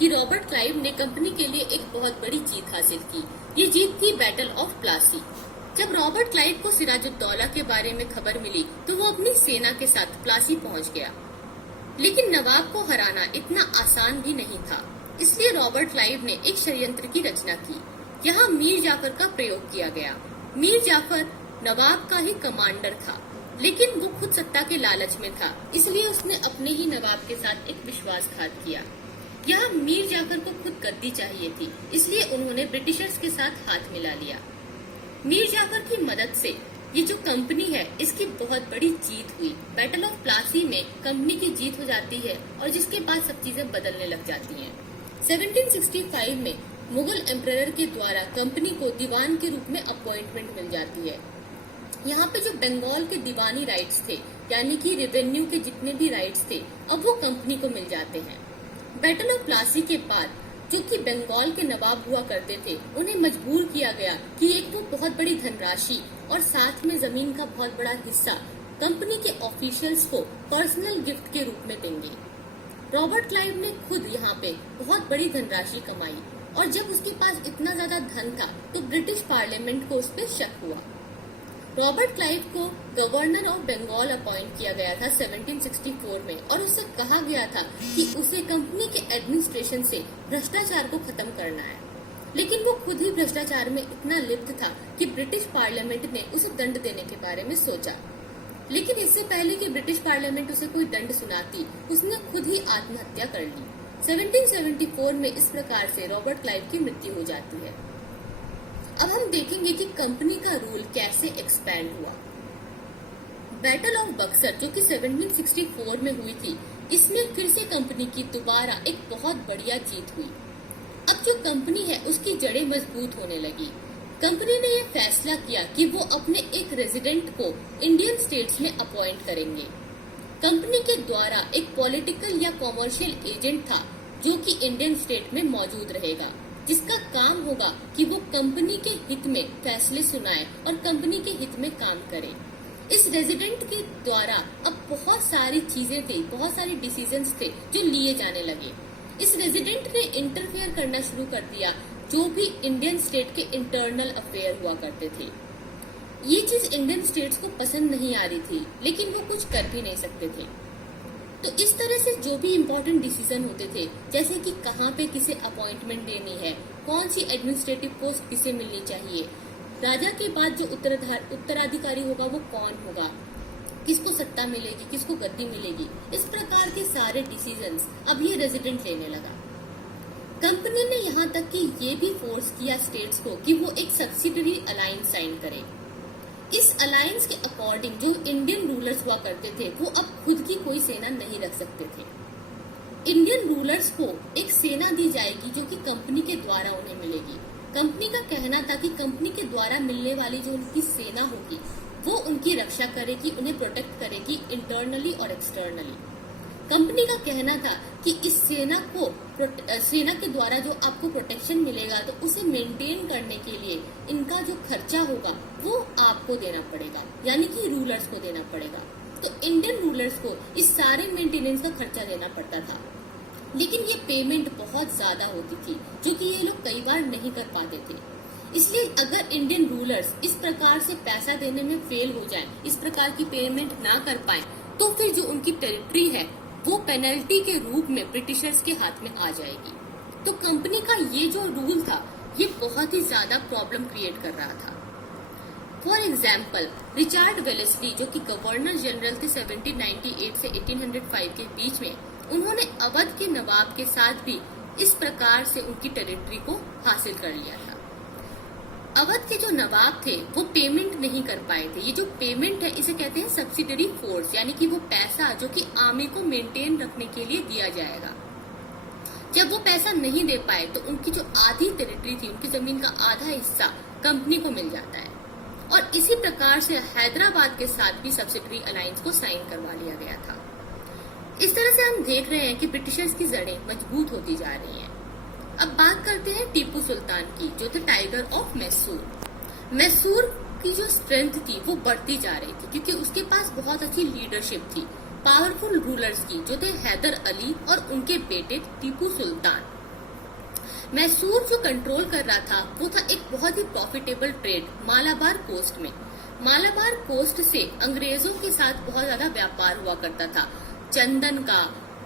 कि Robert Clive ने company के लिए एक बहुत बड़ी जीत हासिल की। ये जीत थी बैटल ऑफ प्लासी। जब रॉबर्ट क्लाइव को सिराजुद्दौला के बारे में खबर मिली तो वो अपनी सेना के साथ प्लासी पहुंच गया। लेकिन नवाब को हराना इतना आसान भी नहीं था, इसलिए रॉबर्ट क्लाइव ने एक षड्यंत्र की रचना की। यहाँ मीर जाफर का प्रयोग किया गया। मीर जाफर नवाब का ही कमांडर था, लेकिन वो खुद सत्ता के लालच में था, इसलिए उसने अपने ही नवाब के साथ एक विश्वासघात किया। यहाँ मीर जाफर को खुद गद्दी चाहिए थी, इसलिए उन्होंने ब्रिटिशर्स के साथ हाथ मिला लिया। मीर जाफर की मदद से ये जो कंपनी है इसकी बहुत बड़ी जीत हुई। बैटल ऑफ प्लासी में कंपनी की जीत हो जाती है और जिसके बाद सब चीजें बदलने लग जाती हैं। 1765 में मुगल एम्परर के द्वारा कंपनी को दीवान के रूप में अपॉइंटमेंट मिल जाती है। यहाँ पे जो बंगाल के दीवानी राइट्स थे, यानी कि रेवेन्यू के जितने भी राइट्स थे, अब वो कंपनी को मिल जाते हैं। बैटल ऑफ प्लासी के बाद जो कि बंगाल के नवाब हुआ करते थे, उन्हें मजबूर किया गया कि एक तो बहुत बड़ी धनराशि और साथ में जमीन का बहुत बड़ा हिस्सा कंपनी के ऑफिशियल्स को पर्सनल गिफ्ट के रूप में देंगे। रॉबर्ट क्लाइव ने खुद यहाँ पे बहुत बड़ी धनराशि कमाई और जब उसके पास इतना ज्यादा धन था तो ब्रिटिश पार्लियामेंट को उस पर शक हुआ। रॉबर्ट क्लाइव को गवर्नर ऑफ बंगाल अपॉइंट किया गया था 1764 में और उससे कहा गया था कि उसे कंपनी के एडमिनिस्ट्रेशन से भ्रष्टाचार को खत्म करना है। लेकिन वो खुद ही भ्रष्टाचार में इतना लिप्त था कि ब्रिटिश पार्लियामेंट ने उसे दंड देने के बारे में सोचा। लेकिन इससे पहले कि ब्रिटिश पार्लियामेंट उसे कोई दंड सुनाती, उसने खुद ही आत्महत्या कर ली। 1774 में इस प्रकार से रॉबर्ट क्लाइव की मृत्यु हो जाती है। अब हम देखेंगे कि कंपनी का रूल कैसे एक्सपैंड हुआ। बैटल ऑफ बक्सर जो कि 1764 में हुई थी, इसमें फिर से कंपनी की दोबारा एक बहुत बढ़िया जीत हुई। अब जो कंपनी है उसकी जड़ें मजबूत होने लगी। कंपनी ने यह फैसला किया कि वो अपने एक रेजिडेंट को इंडियन स्टेट्स में अपॉइंट करेंगे। कंपनी के द्वारा एक पॉलिटिकल या कॉमर्शियल एजेंट था जो कि इंडियन स्टेट में मौजूद रहेगा, जिसका काम होगा कि वो कंपनी के हित में फैसले सुनाए और कंपनी के हित में काम करे। इस रेजिडेंट के द्वारा अब बहुत सारी चीजें थी, बहुत सारे डिसीजंस थे जो लिए जाने लगे। इस रेजिडेंट ने इंटरफेयर करना शुरू कर दिया जो भी इंडियन स्टेट के इंटरनल अफेयर हुआ करते थे। ये चीज इंडियन स्टेट्स को पसंद नहीं आ रही थी, लेकिन वो कुछ कर भी नहीं सकते थे। तो इस तरह से जो भी इम्पोर्टेंट डिसीजन होते थे, जैसे कि कहाँ पे किसे अपॉइंटमेंट देनी है, कौन सी एडमिनिस्ट्रेटिव पोस्ट किसे मिलनी चाहिए, राजा के बाद जो उत्तराधिकारी होगा वो कौन होगा, किसको सत्ता मिलेगी, किसको गद्दी मिलेगी, इस प्रकार के सारे डिसीजंस अब ये रेजिडेंट लेने लगा। कंपनी ने यहाँ तक कि ये भी फोर्स किया स्टेट्स को कि वो एक सब्सिडरी अलायंस साइन करे। इस अलायंस के अकॉर्डिंग जो इंडियन रूलर्स हुआ करते थे वो अब खुद की कोई सेना नहीं रख सकते थे। इंडियन रूलर्स को एक सेना दी जाएगी जो कि कंपनी के द्वारा उन्हें मिलेगी। कंपनी का कहना था कि कंपनी के द्वारा मिलने वाली जो उनकी सेना होगी वो उनकी रक्षा करेगी, उन्हें प्रोटेक्ट करेगी इंटरनली और एक्सटर्नली। कंपनी का कहना था कि इस सेना के द्वारा जो आपको प्रोटेक्शन मिलेगा तो उसे मेंटेन करने के लिए इनका जो खर्चा होगा वो आपको देना पड़ेगा, यानी कि रूलर्स को देना पड़ेगा। तो इंडियन रूलर्स को इस सारे मेंटेनेंस का खर्चा देना पड़ता था, लेकिन ये पेमेंट बहुत ज्यादा होती थी जो कि ये लोग कई बार नहीं कर पाते थे। इसलिए अगर इंडियन रूलर्स इस प्रकार से पैसा देने में फेल हो जाएं, इस प्रकार की पेमेंट ना कर पाए, तो फिर जो उनकी टेरिटरी है वो पेनल्टी के रूप में ब्रिटिशर्स के हाथ में आ जाएगी। तो कंपनी का ये जो रूल था ये बहुत ही ज्यादा प्रॉब्लम क्रिएट कर रहा था। फॉर एग्जाम्पल, रिचार्ड वेलेस्ली जो कि गवर्नर जनरल थे 1798 से 1805 के बीच में, उन्होंने अवध के नवाब के साथ भी इस प्रकार से उनकी टेरिटरी को हासिल कर लिया था। अवध के जो नवाब थे वो पेमेंट नहीं कर पाए थे। ये जो पेमेंट है इसे कहते हैं सब्सिडरी फोर्स, यानी कि वो पैसा जो कि आर्मी को मेंटेन रखने के लिए दिया जाएगा। जब वो पैसा नहीं दे पाए तो उनकी जो आधी टेरिटरी थी, उनकी जमीन का आधा हिस्सा कंपनी को मिल जाता है। और इसी प्रकार से हैदराबाद के साथ भी सब्सिडरी अलायंस को साइन करवा लिया गया था। इस तरह से हम देख रहे हैं कि ब्रिटिशर्स की जड़ें मजबूत होती जा रही हैं। अब बात करते हैं टीपू सुल्तान की, जो थे टाइगर ऑफ मैसूर। मैसूर की जो स्ट्रेंथ थी वो बढ़ती जा रही थी क्योंकि उसके पास बहुत अच्छी लीडरशिप थी। पावरफुल रूलर्स की जो थे हैदर अली और उनके बेटे टीपू सुल्तान, मैसूर जो कंट्रोल कर रहा था वो था एक बहुत ही प्रॉफिटेबल ट्रेड मालाबार कोस्ट में। मालाबार कोस्ट से अंग्रेजों के साथ बहुत ज्यादा व्यापार हुआ करता था, चंदन का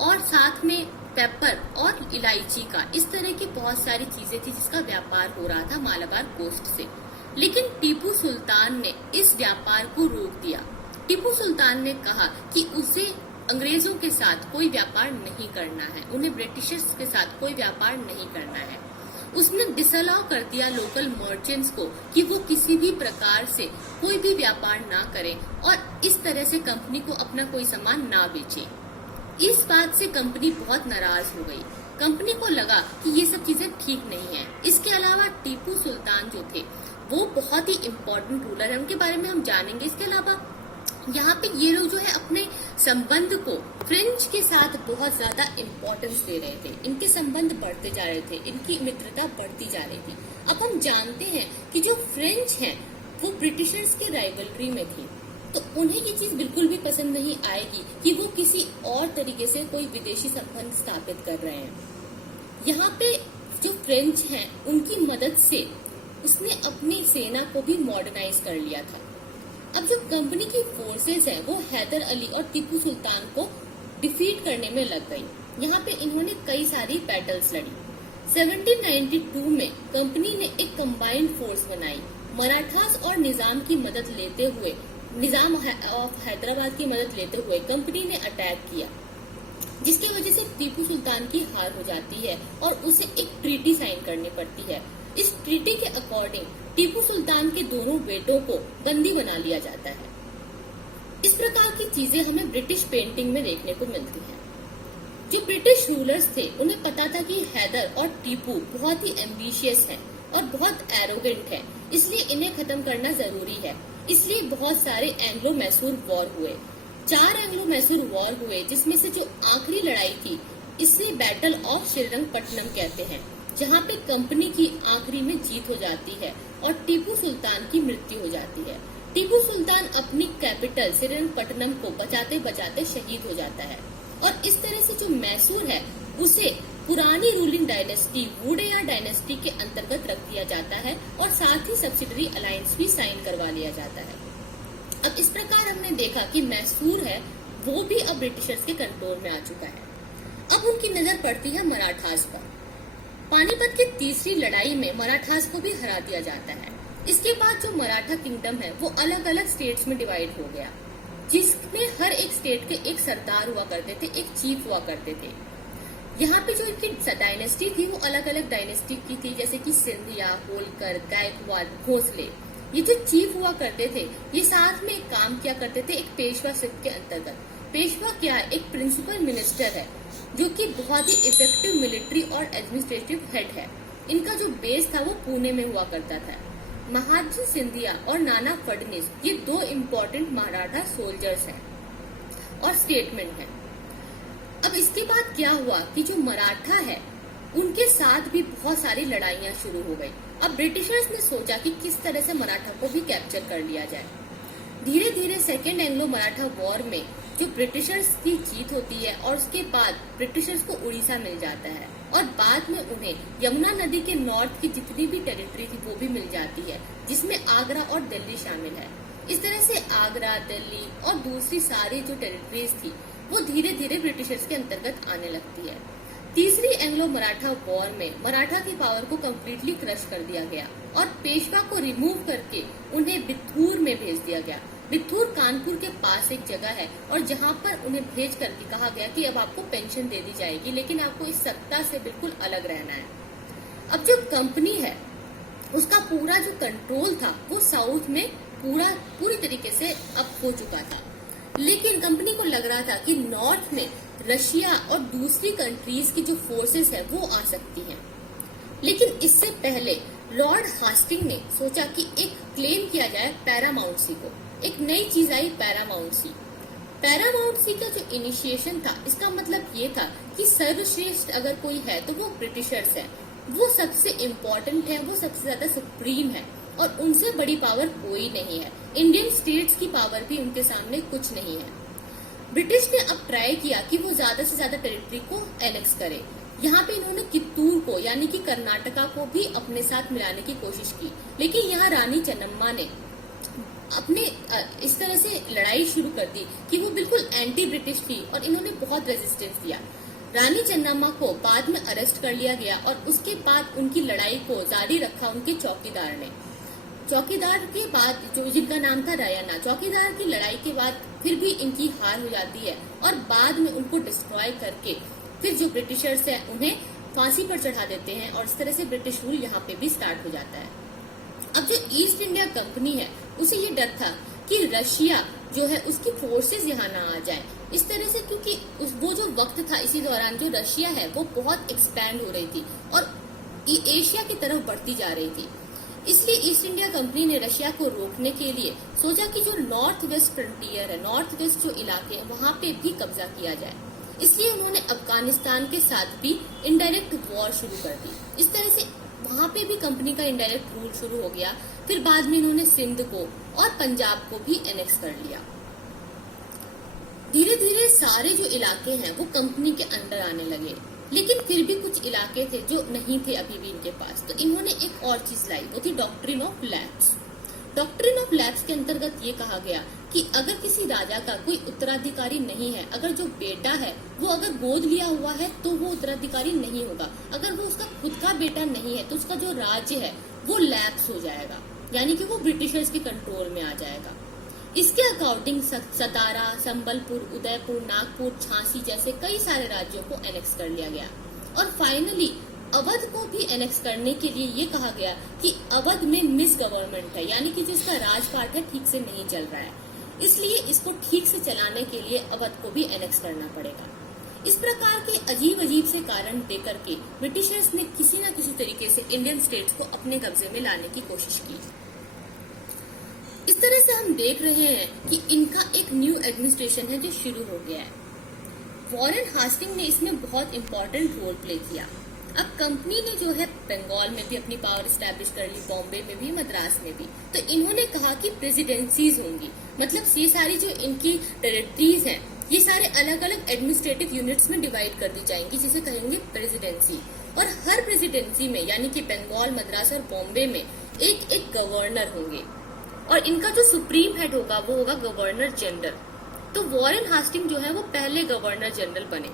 और साथ में पेपर और इलायची का, इस तरह की बहुत सारी चीजें थी जिसका व्यापार हो रहा था मालाबार कोस्ट से। लेकिन टीपू सुल्तान ने इस व्यापार को रोक दिया। टीपू सुल्तान ने कहा कि उसे अंग्रेजों के साथ कोई व्यापार नहीं करना है, उन्हें ब्रिटिशर्स के साथ कोई व्यापार नहीं करना है। उसने डिसअलाउ कर दिया लोकल मर्चेंट्स को कि वो किसी भी प्रकार से कोई भी व्यापार ना करें और इस तरह से कंपनी को अपना कोई सामान ना बेचे। इस बात से कंपनी बहुत नाराज हो गई। कंपनी को लगा कि ये सब चीजें ठीक नहीं है। इसके अलावा टीपू सुल्तान जो थे वो बहुत ही इम्पोर्टेंट रूलर है, उनके बारे में हम जानेंगे। इसके अलावा यहाँ पे ये लोग जो है अपने संबंध को फ्रेंच के साथ बहुत ज्यादा इम्पोर्टेंस दे रहे थे। इनके संबंध बढ़ते जा रहे थे, इनकी मित्रता बढ़ती जा रही थी। अब हम जानते हैं कि जो फ्रेंच हैं वो ब्रिटिशर्स के राइवलरी में थी, तो उन्हें ये चीज बिल्कुल भी पसंद नहीं आएगी कि वो किसी और तरीके से कोई विदेशी संबंध स्थापित कर रहे हैं। यहाँ पे जो फ्रेंच हैं उनकी मदद से उसने अपनी सेना को भी मॉडर्नाइज कर लिया था। अब जो कंपनी की फोर्सेस हैं वो हैदर अली और टीपू सुल्तान को डिफीट करने में लग गई। यहाँ पे इन्होंने कई सारी बैटल्स लड़ी। 1792 में कंपनी ने एक कंबाइंड फोर्स बनाई। मराठास और निजाम की मदद लेते हुए, निजाम ऑफ हैदराबाद की मदद लेते हुए कंपनी ने अटैक किया, जिसकी वजह से टीपू सुल्तान की हार हो जाती है और उसे एक ट्रीटी साइन करनी पड़ती है। इस ट्रीटी के अकॉर्डिंग टीपू सुल्तान के दोनों बेटों को बंदी बना लिया जाता है। इस प्रकार की चीजें हमें ब्रिटिश पेंटिंग में देखने को मिलती हैं। जो ब्रिटिश रूलर्स थे उन्हें पता था कि हैदर और टीपू बहुत ही एम्बिशियस हैं और बहुत एरोगेंट हैं, इसलिए इन्हें खत्म करना जरूरी है। इसलिए बहुत सारे एंग्लो मैसूर वॉर हुए। 4 एंग्लो मैसूर वॉर हुए, जिसमें से जो आखिरी लड़ाई थी इसे बैटल ऑफ श्रीरंगपट्टनम कहते हैं, जहाँ पे कंपनी की आखिरी में जीत हो जाती है और टीपू सुल्तान की मृत्यु हो जाती है। टीपू सुल्तान अपनी कैपिटल श्रीरंगपट्टनम को बचाते बचाते शहीद हो जाता है और इस तरह से जो मैसूर है उसे पुरानी रूलिंग डायनेस्टी वुडेयार डायनेस्टी के अंतर्गत रख दिया जाता है और साथ ही सब्सिडरी अलायंस भी साइन करवा लिया जाता है। अब इस प्रकार हमने देखा कि मैसूर है वो भी अब ब्रिटिशर्स के कंट्रोल में आ चुका है। अब उनकी नजर पड़ती है मराठास पर। पानीपत की तीसरी लड़ाई में मराठास को भी हरा दिया जाता है। इसके बाद जो मराठा किंगडम है वो अलग अलग स्टेट्स में डिवाइड हो गया, जिसमें हर एक स्टेट के एक सरदार हुआ करते थे, एक चीफ हुआ करते थे। यहाँ पे जो इनकी डायनेस्टी थी वो अलग अलग डायनेस्टी की थी, जैसे कि सिंधिया, होलकर, गायकवाड़, भोसले। ये जो चीफ हुआ करते थे ये साथ में एक काम किया करते थे एक पेशवा शिप के अंतर्गत। पेशवा क्या है? एक प्रिंसिपल मिनिस्टर है जो कि बहुत ही इफेक्टिव मिलिट्री और एडमिनिस्ट्रेटिव हेड है। इनका जो बेस था वो पुणे में हुआ करता था। महाजी सिंधिया और नाना फडणवीस ये 2 इम्पोर्टेंट मराठा सोल्जर्स हैं और स्टेटमेंट हैं। अब इसके बाद क्या हुआ कि जो मराठा है उनके साथ भी बहुत सारी लड़ाइयां शुरू हो गई। अब ब्रिटिशर्स ने सोचा कि किस तरह से मराठा को भी कैप्चर कर लिया जाए। धीरे धीरे सेकेंड एंग्लो मराठा वॉर में जो ब्रिटिशर्स की जीत होती है और उसके बाद ब्रिटिशर्स को उड़ीसा मिल जाता है और बाद में उन्हें यमुना नदी के नॉर्थ की जितनी भी टेरिटरी थी वो भी मिल जाती है, जिसमें आगरा और दिल्ली शामिल है। इस तरह से आगरा, दिल्ली और दूसरी सारी जो टेरिटरीज थी वो धीरे धीरे ब्रिटिशर्स के अंतर्गत आने लगती है। तीसरी एंग्लो मराठा वॉर में मराठा की पावर को कम्प्लीटली क्रश कर दिया गया और पेशवा को रिमूव करके उन्हें बिथूर में भेज दिया गया। बिथूर कानपुर के पास एक जगह है और जहाँ पर उन्हें भेज करके कहा गया कि अब आपको पेंशन दे दी जाएगी, लेकिन आपको इस सत्ता से बिल्कुल अलग रहना है। अब जो कंपनी है उसका पूरा जो कंट्रोल था वो साउथ में पूरी तरीके से अब हो चुका था, लेकिन कंपनी को लग रहा था कि नॉर्थ में रशिया और दूसरी कंट्रीज की जो फोर्सेस है वो आ सकती हैं। लेकिन इससे पहले लॉर्ड हास्टिंग ने सोचा कि एक क्लेम किया जाए पैरामाउंट सी को। एक नई चीज आई पैरामाउंट सी। पैरामाउंट सी का जो इनिशिएशन था इसका मतलब ये था कि सर्वश्रेष्ठ अगर कोई है तो वो ब्रिटिशर्स है, वो सबसे इम्पोर्टेंट है, वो सबसे ज्यादा सुप्रीम है और उनसे बड़ी पावर कोई नहीं है। इंडियन स्टेट्स की पावर भी उनके सामने कुछ नहीं है। ब्रिटिश ने अब ट्राई किया कि वो ज्यादा से ज्यादा टेरिटरी को एनेक्स करे। यहाँ पे इन्होंने कित्तूर को यानी कि कर्नाटका को भी अपने साथ मिलाने की कोशिश की, लेकिन यहाँ रानी चेन्नम्मा ने अपने इस तरह से लड़ाई शुरू कर दी कि वो बिल्कुल एंटी ब्रिटिश थी और इन्होंने बहुत रेजिस्टेंस दिया। रानी चेन्नम्मा को बाद में अरेस्ट कर लिया गया और उसके बाद उनकी लड़ाई को जारी रखा उनके चौकीदार ने। चौकीदार के बाद जो जिनका नाम था रयाना, चौकीदार की लड़ाई के बाद फिर भी इनकी हार हो जाती है और बाद में उनको डिस्ट्रॉय करके फिर जो ब्रिटिशर्स हैं उन्हें फांसी पर चढ़ा देते हैं और इस तरह से ब्रिटिश रूल यहाँ पे भी स्टार्ट हो जाता है। अब जो ईस्ट इंडिया कंपनी है उसे ये डर था कि रशिया जो है उसकी फोर्सेस यहाँ ना आ जाए इस तरह से, क्योंकि वो जो वक्त था इसी दौरान जो रशिया है वो बहुत एक्सपैंड हो रही थी और एशिया की तरफ बढ़ती जा रही थी। इसलिए ईस्ट इंडिया कंपनी ने रशिया को रोकने के लिए सोचा कि जो नॉर्थ वेस्ट फ्रंटियर है, नॉर्थ वेस्ट जो इलाके हैं वहां पे भी कब्जा किया जाए। इसलिए उन्होंने अफगानिस्तान के साथ भी इनडायरेक्ट वॉर शुरू कर दी। इस तरह से वहां पे भी कंपनी का इनडायरेक्ट रूल शुरू हो गया। फिर बाद में इन्होंने सिंध को और पंजाब को भी एनेक्स कर लिया। धीरे धीरे सारे जो इलाके हैं वो कंपनी के अंडर आने लगे, लेकिन फिर भी कुछ इलाके थे जो नहीं थे अभी भी इनके पास। तो इन्होंने एक और चीज लाई, वो थी doctrine of lapse. Doctrine of lapse के अंतर्गत ये कहा गया कि अगर किसी राजा का कोई उत्तराधिकारी नहीं है, अगर जो बेटा है वो अगर गोद लिया हुआ है तो वो उत्तराधिकारी नहीं होगा। अगर वो उसका खुद का बेटा नहीं है तो उसका जो राज्य है वो लैप्स हो जाएगा, यानी कि वो ब्रिटिशर्स के कंट्रोल में आ जाएगा। इसके अकॉर्डिंग सतारा, संबलपुर, उदयपुर, नागपुर, झांसी जैसे कई सारे राज्यों को एनेक्स कर लिया गया और फाइनली अवध को भी एनेक्स करने के लिए ये कहा गया कि अवध में मिस गवर्नमेंट है, यानी कि जिसका राजपाट है ठीक से नहीं चल रहा है, इसलिए इसको ठीक से चलाने के लिए अवध को भी एनेक्स करना पड़ेगा। इस प्रकार के अजीब अजीब से कारण देकर के ब्रिटिशर्स ने किसी न किसी तरीके से इंडियन स्टेट्स को अपने कब्जे में लाने की कोशिश की। इस तरह से हम देख रहे हैं कि इनका एक न्यू एडमिनिस्ट्रेशन है जो शुरू हो गया है। वॉरेन हास्टिंग ने इसमें बहुत इंपॉर्टेंट रोल प्ले किया। अब कंपनी ने जो है बंगाल में भी अपनी पावर स्टैब्लिश कर ली, बॉम्बे में भी, मद्रास में भी। तो इन्होंने कहा कि प्रेसिडेंसीज होंगी, मतलब ये सारी जो इनकी टेरिटरीज हैं ये सारे अलग अलग एडमिनिस्ट्रेटिव यूनिट्स में डिवाइड कर दी जाएंगी, जिसे कहेंगे प्रेसिडेंसी। और हर प्रेसिडेंसी में यानी कि बंगाल, मद्रास और बॉम्बे में एक एक गवर्नर होंगे और इनका जो सुप्रीम हेड होगा वो होगा गवर्नर जनरल। तो वॉरेन हास्टिंग जो है वो पहले गवर्नर जनरल बने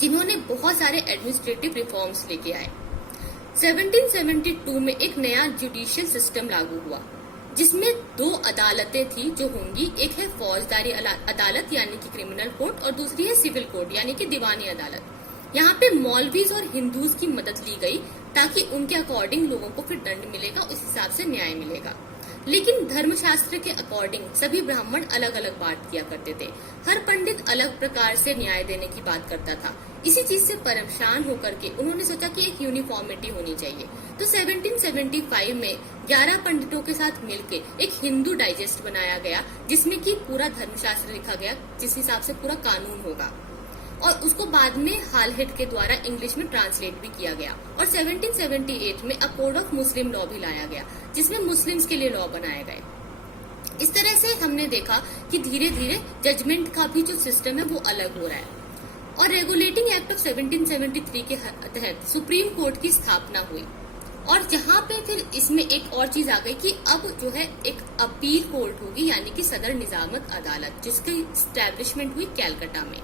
जिन्होंने बहुत सारे एडमिनिस्ट्रेटिव रिफॉर्म्स लेके आए। 1772 में एक नया जुडिशियल सिस्टम लागू हुआ जिसमें 2 अदालतें थी जो होंगी, एक है फौजदारी अदालत यानी कि क्रिमिनल कोर्ट और दूसरी है सिविल कोर्ट यानी कि दीवानी अदालत। यहाँ पे मौलवीज और हिंदूज की मदद ली गई ताकि उनके अकॉर्डिंग लोगों को फिर दंड मिलेगा, उस हिसाब से न्याय मिलेगा। लेकिन धर्मशास्त्र के अकॉर्डिंग सभी ब्राह्मण अलग अलग बात किया करते थे, हर पंडित अलग प्रकार से न्याय देने की बात करता था। इसी चीज से परेशान होकर के उन्होंने सोचा कि एक यूनिफॉर्मिटी होनी चाहिए। तो 1775 में 11 पंडितों के साथ मिलके एक हिंदू डाइजेस्ट बनाया गया जिसमें कि पूरा धर्मशास्त्र लिखा गया, जिस हिसाब से पूरा कानून होगा, और उसको बाद में हालहेड के द्वारा इंग्लिश में ट्रांसलेट भी किया गया। और 1778 में a code of Muslim law भी लाया गया जिसमें मुस्लिम्स के लिए लॉ बनाए गए। इस तरह से हमने देखा कि धीरे धीरे जजमेंट का भी जो सिस्टम है वो अलग हो रहा है। और रेगुलेटिंग एक्ट ऑफ 1773 के तहत सुप्रीम कोर्ट की स्थापना हुई और जहां पे फिर इसमें एक और चीज आ गई कि अब जो है एक अपील कोर्ट होगी यानी कि सदर निजामत अदालत, जिसकी स्टैब्लिशमेंट हुई कैलकाटा में।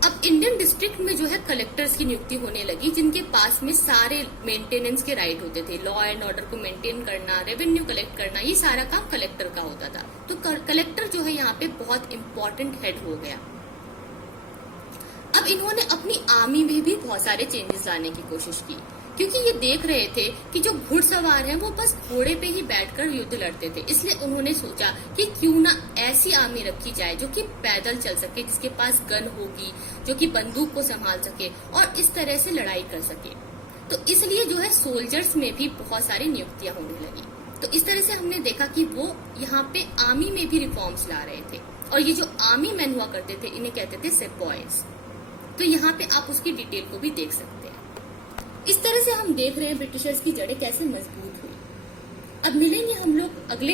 अब इंडियन डिस्ट्रिक्ट में जो है कलेक्टर्स की नियुक्ति होने लगी जिनके पास में सारे मेंटेनेंस के राइट होते थे, लॉ एंड ऑर्डर को मेंटेन करना, रेवेन्यू कलेक्ट करना, ये सारा काम कलेक्टर का होता था। तो कलेक्टर जो है यहाँ पे बहुत इंपॉर्टेंट हेड हो गया। अब इन्होंने अपनी आर्मी में भी बहुत सारे चेंजेस लाने की कोशिश की क्योंकि ये देख रहे थे कि जो घुड़सवार हैं वो बस घोड़े पे ही बैठकर युद्ध लड़ते थे। इसलिए उन्होंने सोचा कि क्यों ना ऐसी आर्मी रखी जाए जो कि पैदल चल सके, जिसके पास गन होगी, जो कि बंदूक को संभाल सके और इस तरह से लड़ाई कर सके। तो इसलिए जो है सोल्जर्स में भी बहुत सारी नियुक्तियां होने लगी। तो इस तरह से हमने देखा कि वो यहाँ पे आर्मी में भी रिफॉर्म्स ला रहे थे और ये जो आर्मी मैन हुआ करते थे इन्हें कहते थे सेपॉयज। तो यहाँ पे आप उसकी डिटेल को भी देख सकते हैं। इस तरह से हम देख रहे हैं ब्रिटिशर्स की जड़ें कैसे मजबूत हुई। अब मिलेंगे हम लोग अगले